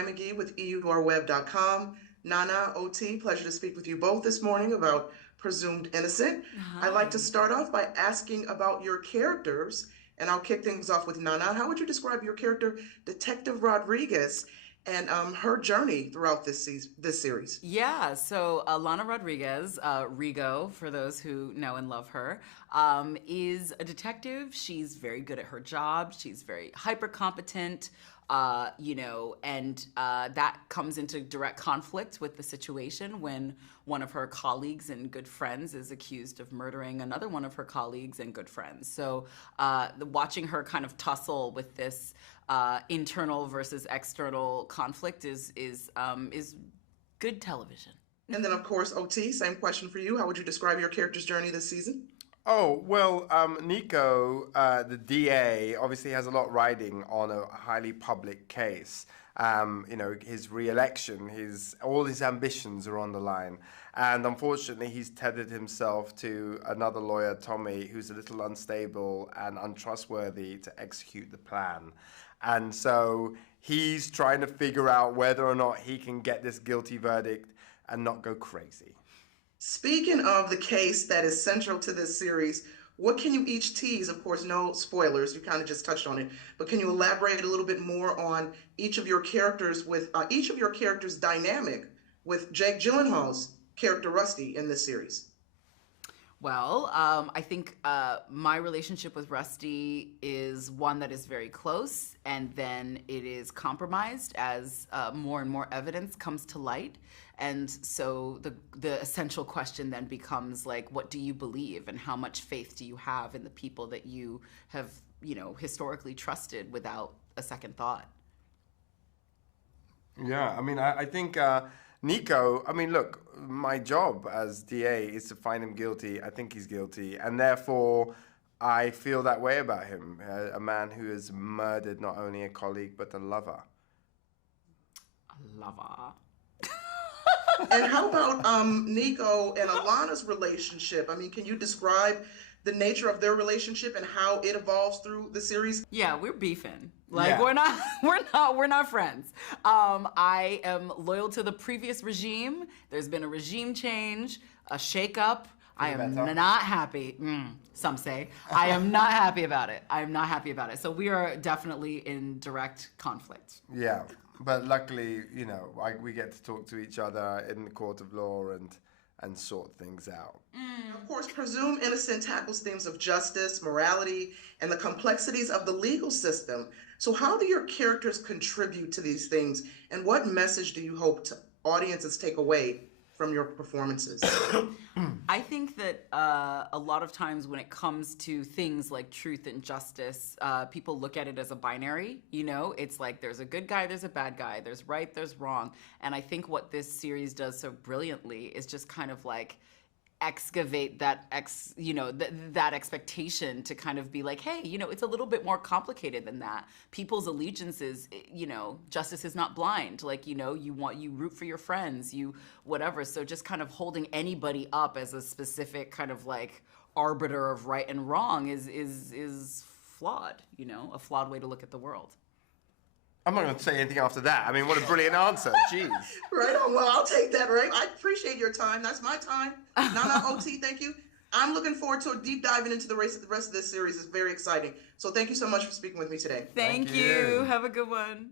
Ryan McGee with EURweb.com. Nana, OT, pleasure to speak with you both this morning about Presumed Innocent. I'd like to Hi. start off by asking about your characters, and I'll kick things off with Nana. How would you describe your character, Detective Rodriguez, and her journey throughout this series? Yeah, so Lana Rodriguez, Rigo, for those who know and love her, is a detective. She's very good at her job. She's very hyper competent, and that comes into direct conflict with the situation when one of her colleagues and good friends is accused of murdering another one of her colleagues and good friends. So watching her kind of tussle with this internal versus external conflict is good television. And then, of course, OT, same question for you. How would you describe your character's journey this season? Oh, well, Nico, the DA, obviously has a lot riding on a highly public case. His re-election, all his ambitions are on the line. And unfortunately, he's tethered himself to another lawyer, Tommy, who's a little unstable and untrustworthy to execute the plan. And so he's trying to figure out whether or not he can get this guilty verdict and not go crazy. Speaking of the case that is central to this series, what can you each tease? Of course, no spoilers. You kind of just touched on it, but can you elaborate a little bit more on each of your characters with each of your characters' dynamic with Jake Gyllenhaal's character Rusty in this series? Well, I think my relationship with Rusty is one that is very close, and then it is compromised as more and more evidence comes to light. And so the essential question then becomes like, what do you believe, and how much faith do you have in the people that you have, historically trusted without a second thought? Yeah, I mean, I think Nico, I mean, look, my job as DA is to find him guilty. I think he's guilty. And therefore, I feel that way about him. A man who has murdered not only a colleague, but a lover. A lover. And how about Nico and Alana's relationship? I mean, can you describe the nature of their relationship and how it evolves through the series? Yeah, we're beefing. Like Yeah. we're not friends. I am loyal to the previous regime. There's been a regime change, a shakeup. I am better. not happy. Some say I am not happy about it. I am not happy about it. So we are definitely in direct conflict. Yeah. But luckily, we get to talk to each other in the court of law and sort things out. Of course, Presumed Innocent tackles themes of justice, morality, and the complexities of the legal system. So how do your characters contribute to these things, and what message do you hope audiences take away from your performances? I think that a lot of times when it comes to things like truth and justice, people look at it as a binary. It's like there's a good guy, there's a bad guy, there's right, there's wrong. And I think what this series does so brilliantly is just kind of like excavate that that expectation to kind of be like, hey, it's a little bit more complicated than that. People's allegiances, justice is not blind. Like, you root for your friends, you whatever. So just kind of holding anybody up as a specific kind of like arbiter of right and wrong is flawed. A flawed way to look at the world. I'm not going to say anything after that. I mean, what a brilliant answer. Jeez. Right on. Well, I'll take that, right? I appreciate your time. That's my time. Nana, OT, thank you. I'm looking forward to deep diving into the rest of this series. It's very exciting. So thank you so much for speaking with me today. Thank Thank you. you. Have a good one.